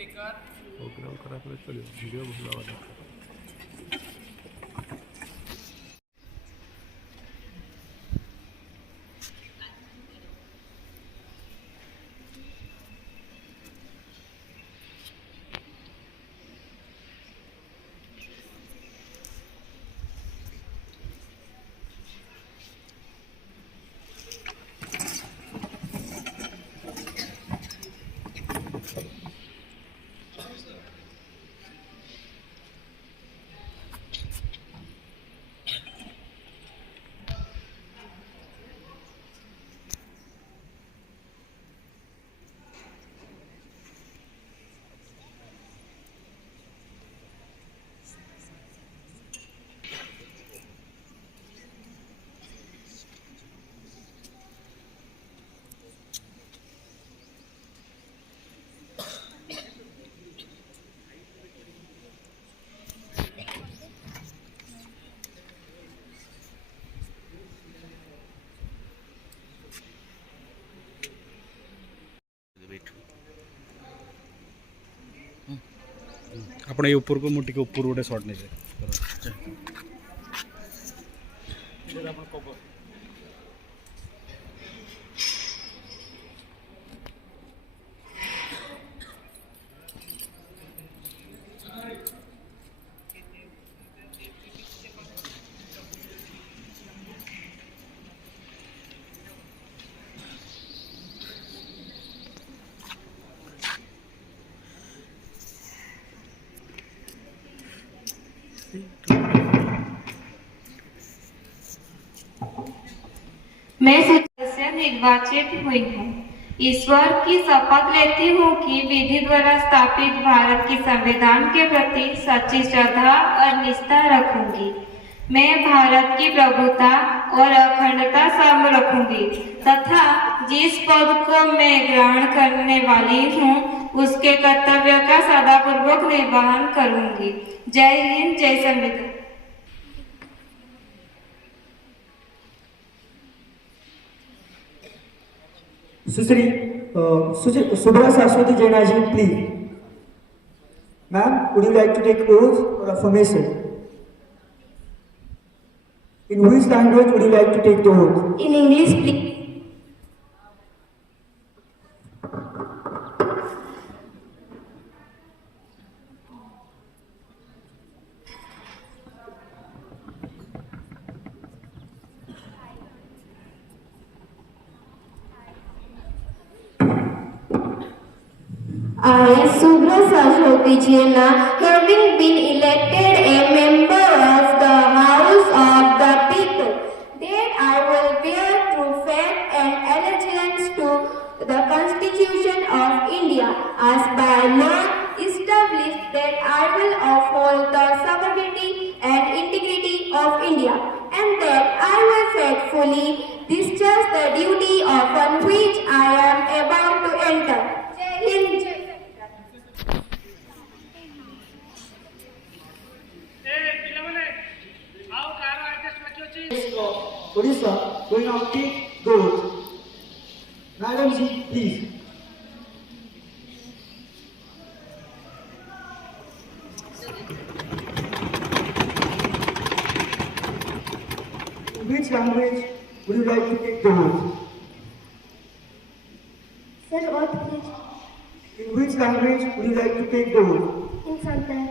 Programme करा चलो video बुलावा देखा आपण ये ऊपर को मुट्ठी के ऊपर उड़े शॉट नहीं से मैं सदस्य निर्वाचित हुई हूँ। ईश्वर की शपथ लेती हूँ कि विधि द्वारा स्थापित भारत की संविधान के प्रति सच्ची श्रद्धा और निष्ठा रखूंगी। मैं भारत की प्रभुता और अखंडता सर्व रखूंगी तथा जिस पद को मैं ग्रहण करने वाली हूँ उसके कर्तव्य का सदापूर्वक निर्वहन करूंगी। जय हिंद, जय संविधान। सुश्री Subhra Saraswati Jaina ji, please. Ma'am, would you like to take oath or affirmation? In which language would you like to take the oath? In English, please. I, Subhra Saraswati Jaina, having been elected a member of the House of the People, that I will bear true faith and allegiance to the Constitution of India, as by law established, that I will uphold the sovereignty and integrity of India, and that I will faithfully discharge the duty upon which I am about to enter. Jai Hind, Jai Odisha, going out take the oath. Madam ji, please. In which language would you like to take the oath? Sir, oath please. In which language would you like to take the oath? In Santal.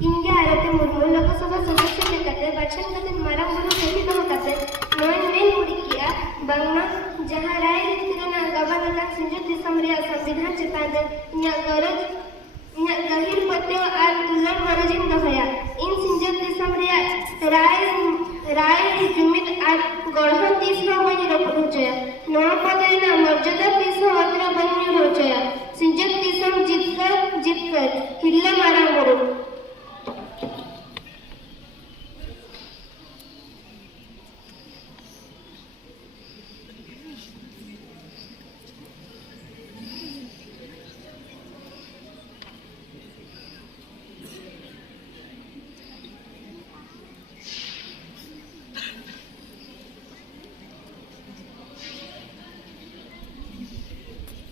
India Arate Murmu Lokasabha Sadasya Lekate Bachan Kate Marang Bulu Kete Taho Kate Noen Men Urikia Bangma Jahan Rai Tirana Gabana Kan Sinjut Disamriya Samvidhan Chetande Nya Garaj Nya Gahir Patyo Ar Tulan Marajin Dahaya In Sinjut Disamriya Rai Jumit Ar Gorhan Tisha Bani Rochaya Noa Padena Marjada Tisha Atra Bani Rochaya Sinjut Tisam Jitkar Hilla Marang Bulu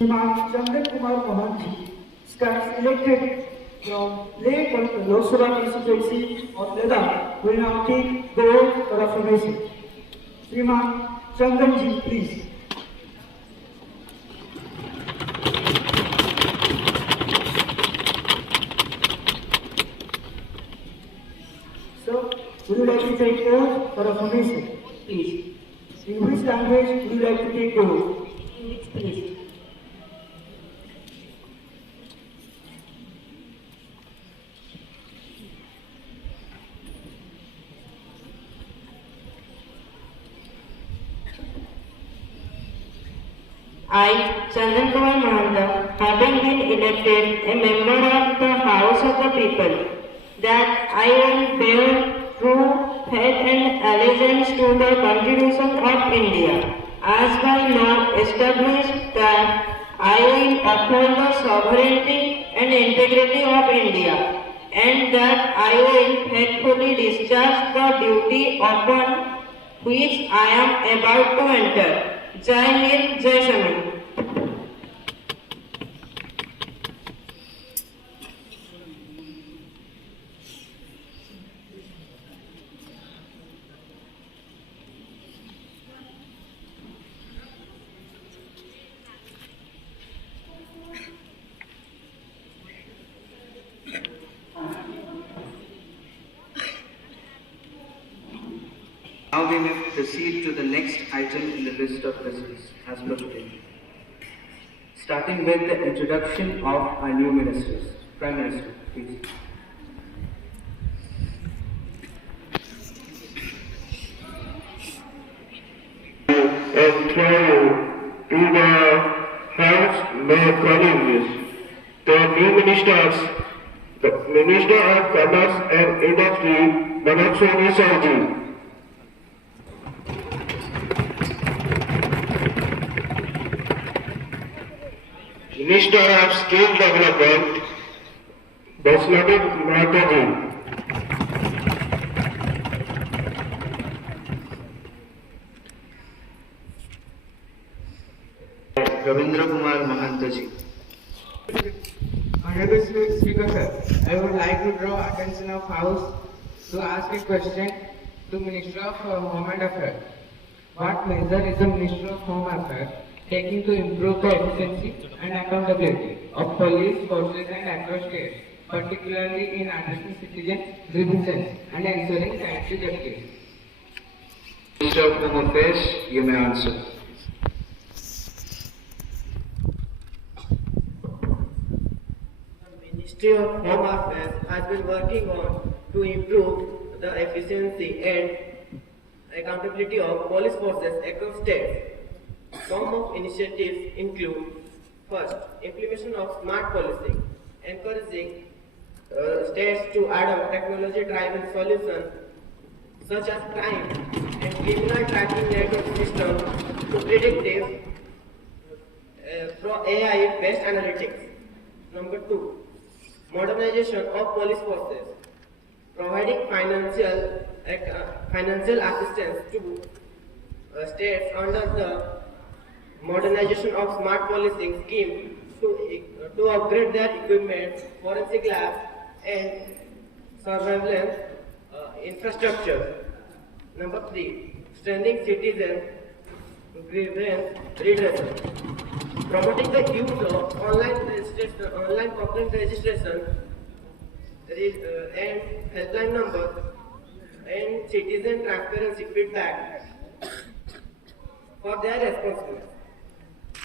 Shriman Chandan Kumar Mohanty stands elected from late Lok Sabha constituency of Ladakh will now take the oath for affirmation. Shriman Chandan ji, please. So, would you like to take oath for affirmation? Please. In which language would you like to take the oath? English, please. I, Chandan Kumar Mahanta, having been elected a member of the House of the People, that I will bear true faith and allegiance to the Constitution of India, as by law established that I will uphold the sovereignty and integrity of India, and that I will faithfully discharge the duty upon which I am about to enter. Jai Hind, Jai Shamil. Now we may proceed to the next item in the list of business as per today. Starting with the introduction of our new ministers. Prime Minister, please. And through to the House of colleagues, the new ministers, the Minister of Commerce and Industry, Manoj Soni Saji. Minister of Skill Development, Baslavik Mataji. Ravindra Kumar Mahantaji. Honorable Speaker sir, I would like to draw attention of House to ask a question to Minister of Home Affairs. What measure is the Minister of Home Affairs taking to improve the efficiency and accountability of police forces and across states, particularly in addressing citizen grievances and ensuring sanctuary justice? Minister of Home Affairs, you may answer. The Ministry of Home Affairs has been working on to improve the efficiency and accountability of police forces across states. Some of initiatives include: first, implementation of smart policing, encouraging states to adopt technology-driven solutions such as crime and criminal tracking network systems to predictive AI-based analytics. Number two, modernization of police forces, providing financial assistance to states under the modernization of smart policing scheme to upgrade their equipment, forensic labs, and surveillance infrastructure. Number three, strengthening citizen grievance redressal, promoting the use of online complaint registration, and helpline number, and citizen transparency feedback for their responsibility.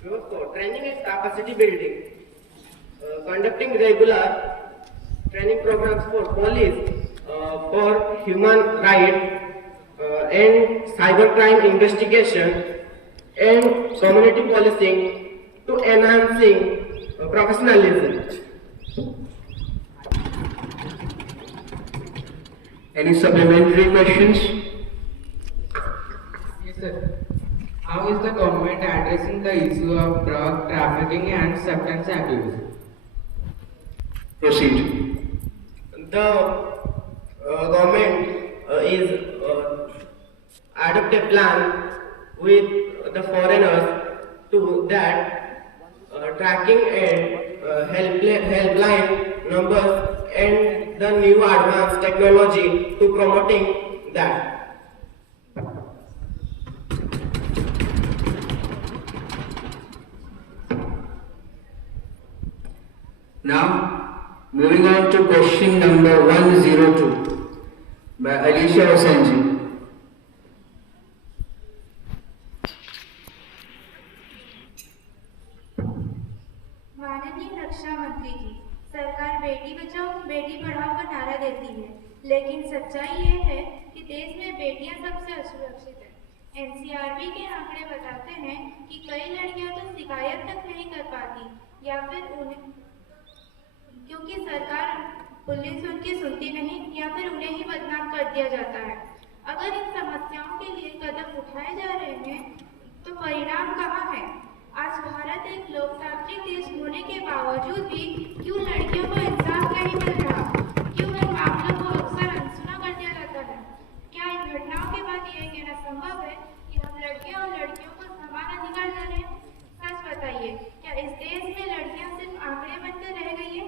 Number four, training and capacity building, conducting regular training programs for police for human rights and cybercrime investigation and community policing to enhancing professionalism. Any supplementary questions? Yes sir. How is the government addressing the issue of drug trafficking and substance abuse? Proceed. The government is adopt a plan with the foreigners to that tracking and helpline numbers and the new advanced technology to promoting that. Now, moving on to question number 102 by Alicia Osenji. माननीय रक्षा मंत्री जी, सरकार बेटी बचाओ बेटी पढ़ाओ का नारा देती है, लेकिन सच्चाई ये है कि देश में बेटियां सबसे असुरक्षित हैं। एनसीआरबी के आंकड़े बताते हैं कि कई लड़कियां तो शिकायत तक नहीं कर पाती या फिर उन्हें क्योंकि सरकार पुलिस उनकी सुनती नहीं या फिर उन्हें ही बदनाम कर दिया जाता है। अगर इन समस्याओं के लिए कदम उठाए जा रहे हैं तो परिणाम कहाँ है? आज भारत एक लोकतांत्रिक देश होने के बावजूद भी क्यों लड़कियों को इंसाफ नहीं मिल रहा? क्यों इन मामलों को अक्सर अनसुना कर दिया जाता है? क्या इन घटनाओं के बाद यह कहना संभव है कि हम लड़कियों और लड़कियों को समान अधिकार दे रहे हैं? सच बताइए, क्या इस देश में लड़कियां सिर्फ आंकड़े बनकर रह गई है?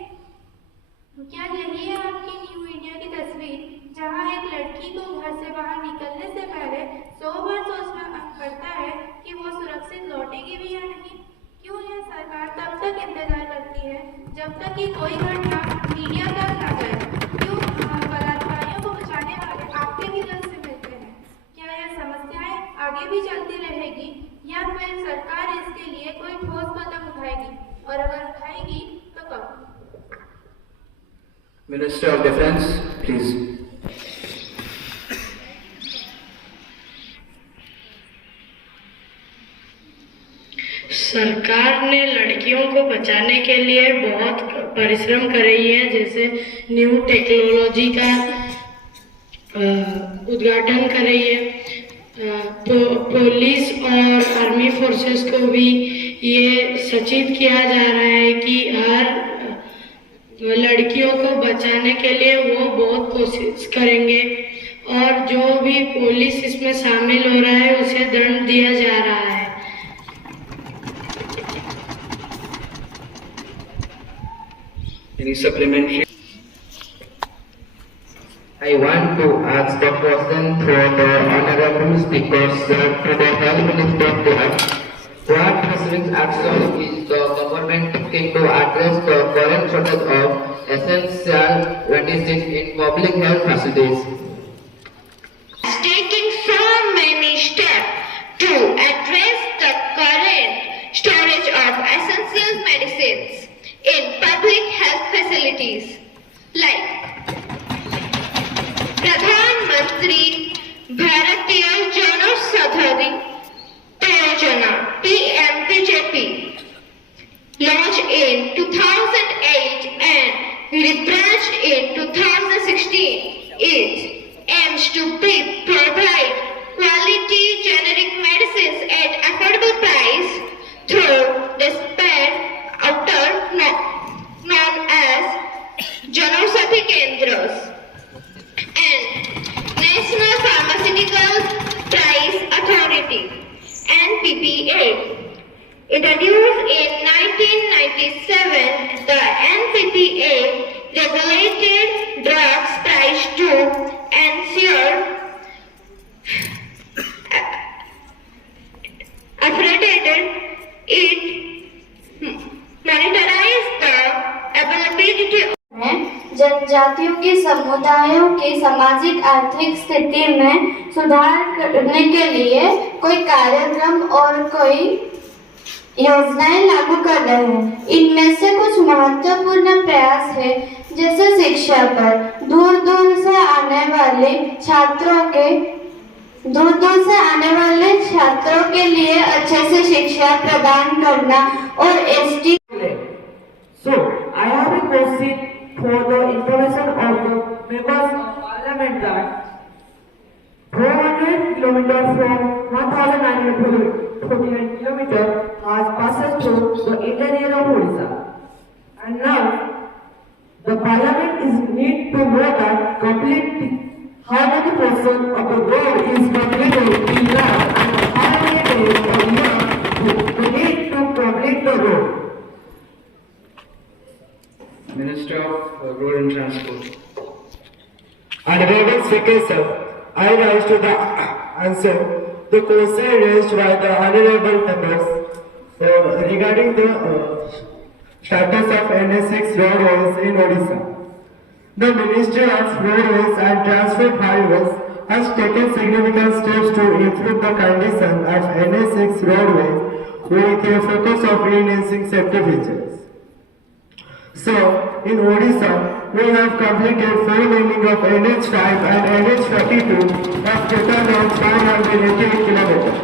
क्या यही है आपकी न्यू इंडिया की तस्वीर, जहां एक लड़की को घर से बाहर निकलने से पहले 100 बार सोचना पड़ता है कि वो सुरक्षित लौटेगी भी या नहीं? क्यों यह सरकार तब तक इंतजार करती है जब तक कि कोई घटना मीडिया तक ना जाए? क्यों बलात्कारियों को बचाने वाले आपके ही दल से मिलते हैं? क्या यह समस्याएं आगे भी चलती रहेगी या फिर सरकार इसके लिए कोई ठोस कदम उठाएगी, और अगर उठाएगी तो कब? Minister of Defense, please. सरकार ने लड़कियों को बचाने के लिए बहुत परिश्रम कर रही है, जैसे न्यू टेक्नोलॉजी का उद्घाटन कर रही है। पुलिस और आर्मी फोर्सेस को भी ये सचेत किया जा रहा है कि हर लड़कियों को बचाने के लिए वो बहुत कोशिश करेंगे, और जो भी पुलिस इसमें शामिल हो रहा है उसे दंड दिया जा रहा है। Any supplementary? I want to ask the question for the Honorable Speaker, sir, to the Health Minister that what specific action is the government taking to address the current shortage of essential medicine in public health facilities? Taking so many steps to address the current shortage of essential medicines in public health facilities, like Pradhan Mantri Bharatiya Janaushadhi Pariyojana (PMBJP), launched in 2008 and refreshed in 2016, it aims to provide quality generic medicines at affordable price through dispensary known as Janaushadhi Kendras and National Pharmaceutical Price Authority (NPPA). Introduced in 1997, the NPPA regulated drugs price to ensure affordability. It monitorized the availability जनजातियों के समुदायों की सामाजिक आर्थिक स्थिति में सुधार करने के लिए कोई कार्यक्रम और कोई योजनाएं लागू कर रहे हैं। इनमें से कुछ महत्वपूर्ण प्रयास है, जैसे शिक्षा पर दूर दूर से आने वाले छात्रों के लिए अच्छे से शिक्षा प्रदान करना और ST. So, I have a question for the information of the members of parliament that 400 kilometers from 1949 kilometers has passed through the Indian area of Odisha. And now, the parliament is need to know that how many percent of the road is completed in now and how many days a year we need to complete the road. Minister of Road and Transport. Honorable Speaker, sir, I rise to the answer the question raised by the honorable members regarding the status of NS6 roadways in Odisha. The Ministry of Roadways and Transport Highways has taken significant steps to improve the condition of NS6 roadway with a focus of enhancing safety features. So, in Odisha, we have completed 4 laning of NH5 and NH42 of total of 588 kilometers.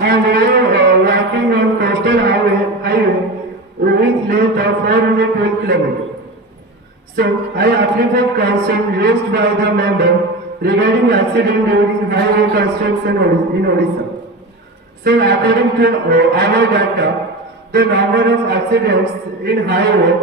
And we are working on coastal highway with length of 412 kilometers. So, I appreciate concern raised by the member regarding accident during highway construction in Odisha. So, according to our data, the number of accidents in highway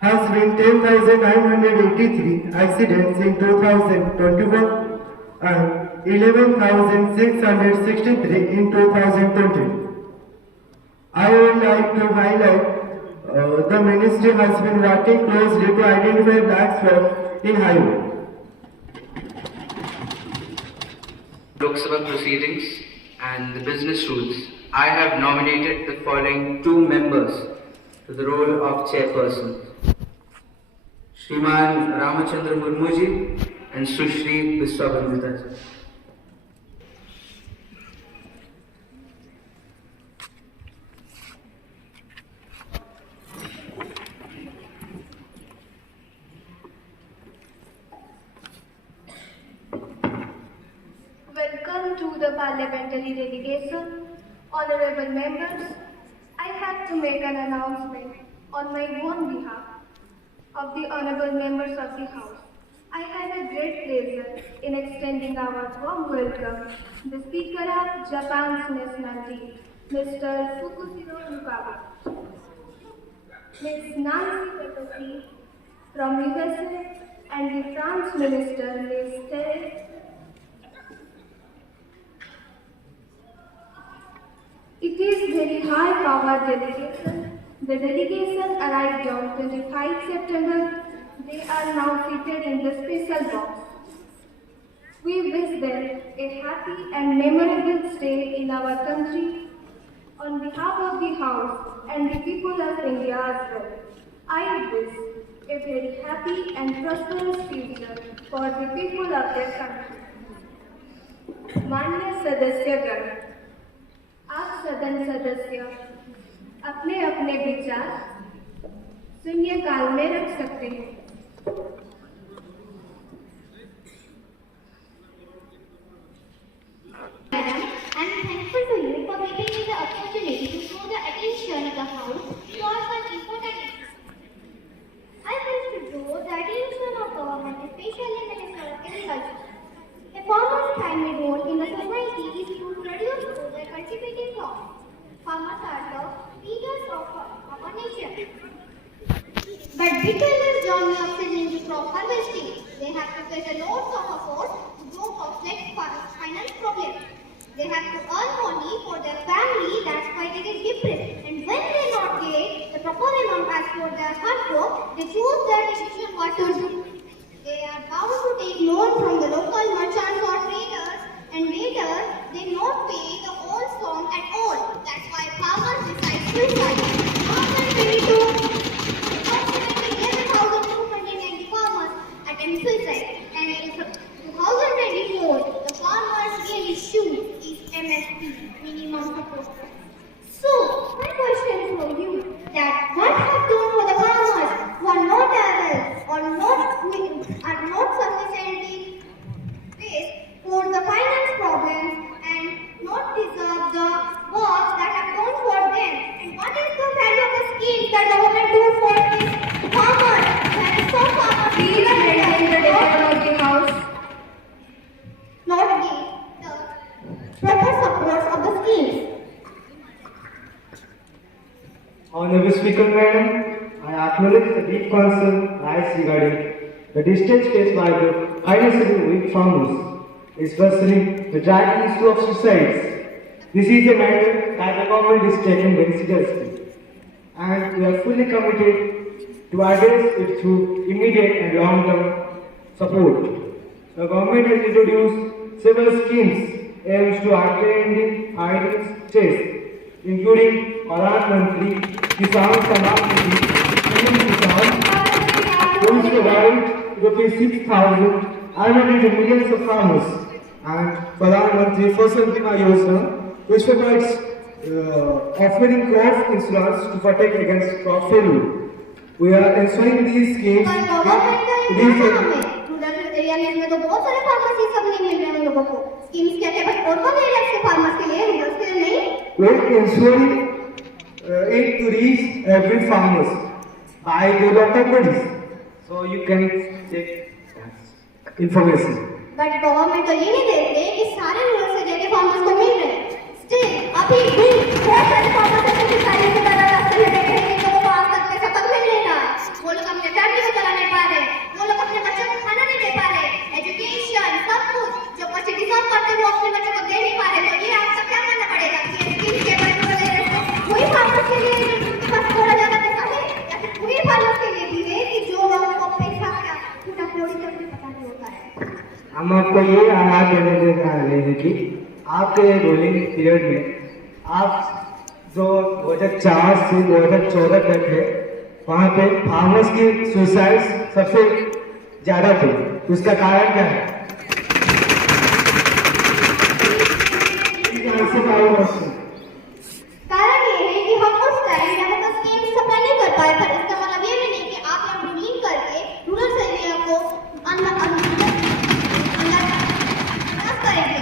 has been 10,983 accidents in 2021 and 11,663 in 2020. I would like to highlight the ministry has been working closely to identify black spots in highway. Lok Sabha proceedings and the business rules. I have nominated the following 2 members to the role of chairperson. Shriman Ramachandra Murmuji and Sushri Biswabandita. Welcome to the parliamentary delegation. Honorable members, I have to make an announcement on my own behalf of the honorable members of the House. I have a great pleasure in extending our warm welcome to the Speaker of Japan's National Team, Mr. Fukushiro Nukawa, Ms. Nancy Pelosi from USA, and the France Minister, Ms. Therese. It is very high power delegation. The delegation arrived on 25 September. They are now seated in the special box. We wish them a happy and memorable stay in our country. On behalf of the House and the people of India as well, I wish a very happy and prosperous future for the people of their country. माननीय सदस्यगण, आप सदन सदस्य अपने अपने विचार शून्यकाल में रख सकते हैं। Madam, I am thankful to you for giving me the opportunity to draw the attention of the House towards an important issue. I wish to draw the attention of government, especially Minister of Agriculture. A farmer's primary role in the society is to produce food by cultivating crops. Farmers are the leaders of our nation. But between this journey of season to crop harvesting, they have to face a loads of effort to grow complex finance problems. They have to earn money for their family, that's why they get depressed. And when they not get the proper amount as for their hard work, they choose their decision what to do. They are bound to take loan from the local merchants or traders, and later they not pay the old sum at all. That's why farmers decide suicide. 2022, approximately 11,290 farmers attempt suicide, and in 2024, the farmers really shoot is MSP, minimum support price. So, my question for you that what have done for the farmers who are not able or not sufficiently paid for the finance problems and not deserve the work that have done for them? And what is the value of the schemes that government do for these farmers? That is so farmers Please maintain the decorum of the House. not give the proper support of the schemes. Honorable Speaker, Madam, I acknowledge the deep concern raised regarding the distress faced by the financially weak farmers, especially the dragging issue of suicides. This is a matter that the government is taking very seriously. and we are fully committed to address it through immediate and long-term support. The government has introduced several schemes aimed to attaining fighting states, including Pradhan Mantri Kisan Samman Nidhi, which provide rupees 6,000 annually to millions of farmers, and Pradhan Mantri Fasal Bima Yojana, which provides offering crop insurance to protect against crop failure. We are ensuring these schemes. Rural में तो बहुत सारे farmers ये सब नहीं मिल रहे हैं उन लोगों को। स्कीम्स क्या क्या बट कौन कौन एरिया के फार्मर्स के लिए, रूरल के लिए नहीं? We are ensuring it to reach every farmers by the local bodies. So you can check information. But government तो ये नहीं देखते कि सारे रूरल से जाके फार्मर्स को मिल रहे हैं। स्टिल अभी भी बहुत सारे फार्मर्स ऐसे किसानों की तरह रास्ते में बैठे हैं जिनको पास करने से तक मिल नहीं रहा है। वो लोग अपने फैमिली को चला नहीं पा रहे, वो लोग अपने बच्चों को खाना नहीं दे पा रहे, एजुकेशन सब कुछ जो बच्चे डिजर्व करते हैं वो अपने बच्चों को दे नहीं पा रहे। तो ये आपका क्या मानना पड़ेगा कि स्कीम के बारे में ले रहे हैं वही फार्मर्स के लिए बस थोड़ा ज्यादा पैसा है या फिर पूरे फार्मर्स के लिए भी है कि जो लोगों को पैसा क्या पूरा पूरी करके पता नहीं होता है। हम आपको ये आगाह देने जा रहे हैं कि आपके रूलिंग पीरियड में आप जो 2004 से 2014 तक है वहाँ पे फार्मर्स की सुसाइड सबसे ज्यादा थे, उसका कारण क्या है? कारण ये है कि हम उस टाइम यहाँ पर स्कीम सप्लाई नहीं कर पाए, पर इसका मतलब ये भी नहीं कि आप यहाँ रूलिंग करके रूरल एरिया को करेंगे।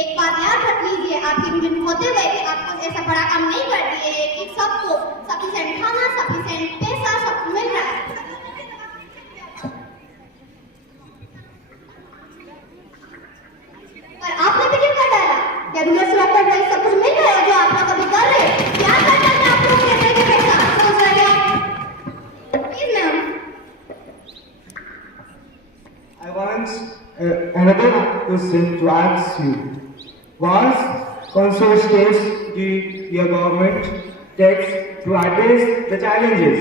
एक बात याद रख लीजिए आपकी रूलिंग होते हुए कि आपको ऐसा बड़ा काम नहीं कर दिए कि सबको सफिशिएंट खाना, सफिशिएंट पैसा सबको मिल रहा है। पर आपने भी क्या डाला? क्या रूरल से आपको वही सब कुछ मिल रहा है जो आप लोग अभी कर रहे हैं? क्या करना है आप लोग के देंगे पैसा? सोच रहे हैं? Please ma'am. I want another question to ask you. What concern steps did your government take to address the challenges?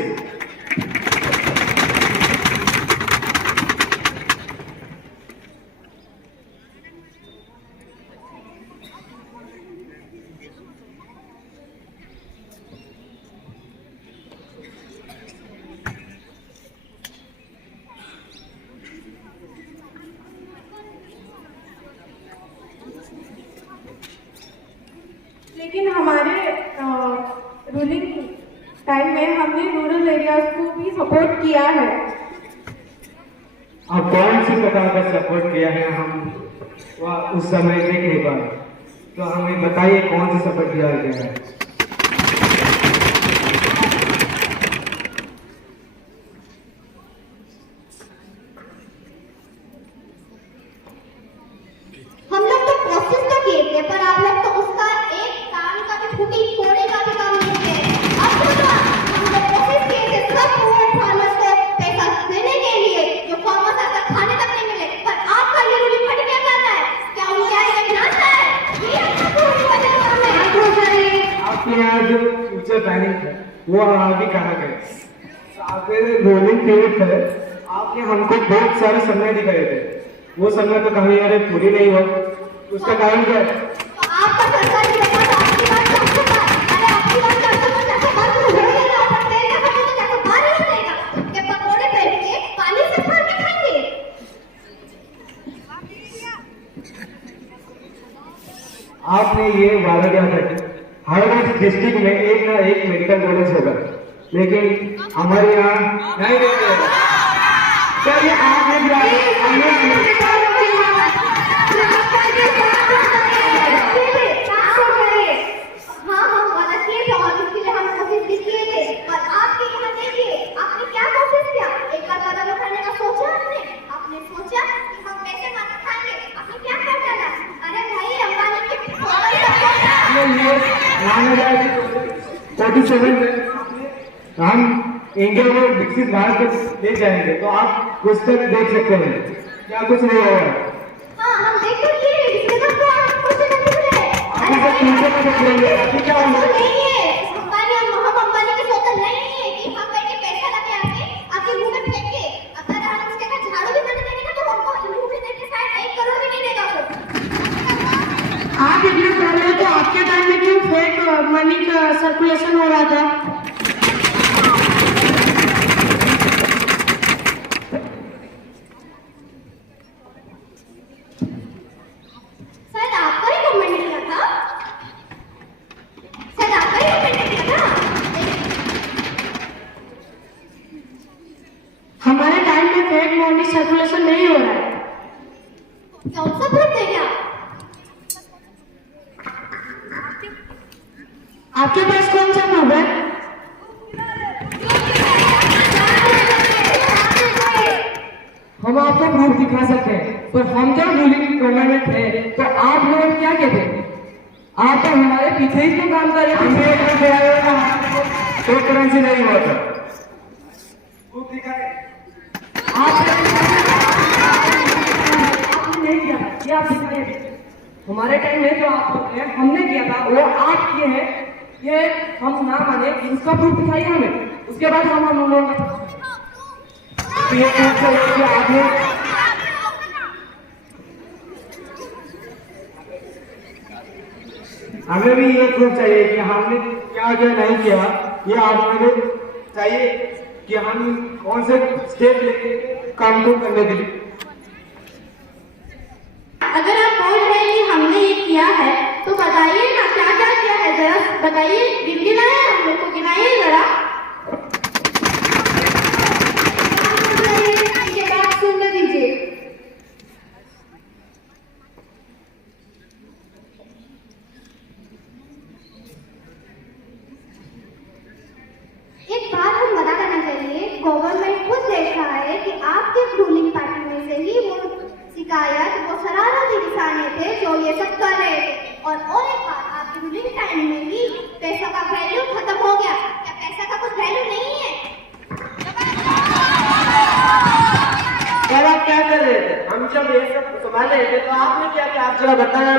लेकिन हमारे रूलिंग टाइम में हमने रूरल एरियाज को भी सपोर्ट किया है। अब कौन सी प्रकार का सपोर्ट किया है हम उस समय देख नहीं पाए, तो हमें बताइए कौन सा सपोर्ट किया गया है? हम लोग तो प्रोसेस तो किए थे, पर आप लोग तो उसका एक काम का भी फूटी कोड़े का भी काम नहीं किए। अब तो हम लोग प्रोसेस किए थे सब फार्मर्स को पैसा देने के लिए जो फार्मर्स आज तक खाने तक नहीं मिले, पर आपका ये रूलिंग फट क्या कर रहा है? क्या उनके आगे विनाश है? ये आपका रूलिंग फट कर रहा है। आपके यहाँ जो फ्यूचर प्लानिंग है वो अभी कहाँ गए? आपके रोलिंग पीरियड है, आपने हमको बहुत सारे समय दिखाए थे, वो समय तो कहीं यार पूरी नहीं हुआ, उसका कारण क्या है? आपका सरकारी पैसा तो आपकी बात करता है। अरे आपकी बात करता तो कैसे बंद हो जाएगा? पर तेल का खर्चा तो कैसे बाहर ही रहेगा? क्या पकोड़े पहन के पानी से भर के खाएंगे? आपने ये वादा दिया था कि हर डिस्ट्रिक्ट में एक ना एक मेडिकल कॉलेज होगा, लेकिन हमारे यहाँ नहीं देते। क्या ये आपने दिया? हाँ हम वादा किए थे और इसके लिए हम कोशिश भी किए थे, पर आपके यहाँ देखिए आपने क्या कोशिश किया? एक बार कदम उठाने का सोचा आपने सोचा कि हम पैसे मांग खाएंगे, आपने क्या कर डाला? अरे भाई अंबानी के 47 में हम इंडिया को विकसित भारत को ले जाएंगे, तो आप कुछ तक देख सकते हैं क्या कुछ नहीं होगा। हाँ हम देख तो लिए इसमें तो कुछ नहीं है। आप इसे पीछे में देख लेंगे, अभी क्या होगा? नहीं है अंबानी, हम अंबानी के सोच इलेक्ट्रोमैग्नेटिक सर्कुलेशन नहीं हो रहा है। कौन सा प्रूफ है क्या? आपके पास कौन सा प्रूफ है? हम आपको प्रूफ दिखा सकते हैं, पर हम जब रूलिंग गवर्नमेंट थे तो आप लोग क्या कहते हैं? आप तो हमारे पीछे ही तो काम कर रहे थे। तो करेंसी नहीं हुआ था। आपने नहीं किया, ये आप दिखाइए। हमारे टाइम में जो आप लोग हैं, हमने किया था वो आप किए हैं, ये हम ना माने, इसका प्रूफ दिखाइए हमें, उसके बाद हम लोगों का ये प्रूफ चाहिए कि आपने हमें भी ये प्रूफ चाहिए कि हमने क्या क्या नहीं किया। ये आपने चाहिए कि हम कौन से स्टेप लेके काम को करने के लिए। अगर आप बोल रहे हैं कि हमने ये किया है तो बताइए ना क्या क्या किया है, जरा बताइए, गिनाए हम लोग को, गिनाइए जरा। ये बात सुनने दीजिए। एक बात हम बता करना चाहिए, गवर्नमेंट खुद देख रहा है कि आपके रूलिंग पार्टी में से ही वो शिकायत, वो शरारती किसाने थे जो ये सब कर रहे थे। और एक बात, आपके रूलिंग टाइम में ही पैसा का वैल्यू खत्म हो गया। क्या पैसा का कुछ वैल्यू नहीं है? सर आप क्या कर रहे थे? हम जब ये सब संभाल रहे थे तो आपने क्या किया? आप जरा बताया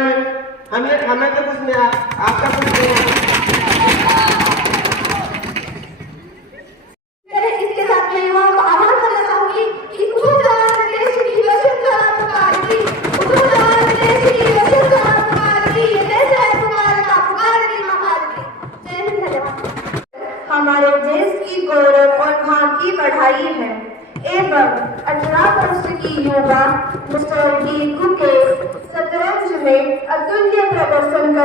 हमें तो कुछ नहीं, आपका कुछ नहीं। इसके साथ मैं युवाओं को आह्वान करना चाहूंगी कि उत्तर प्रदेश की वसुंधरा पुकारती, उत्तर प्रदेश की वसुंधरा पुकारती, ये देश है पुकार का, पुकारती मां भारती। जय हिंद, धन्यवाद। हमारे देश की गौरव और मां की बढ़ाई है एवं 18 वर्ष की युवा मिस्टर डी गुकेश शतरंज में अतुल्य प्रदर्शन कर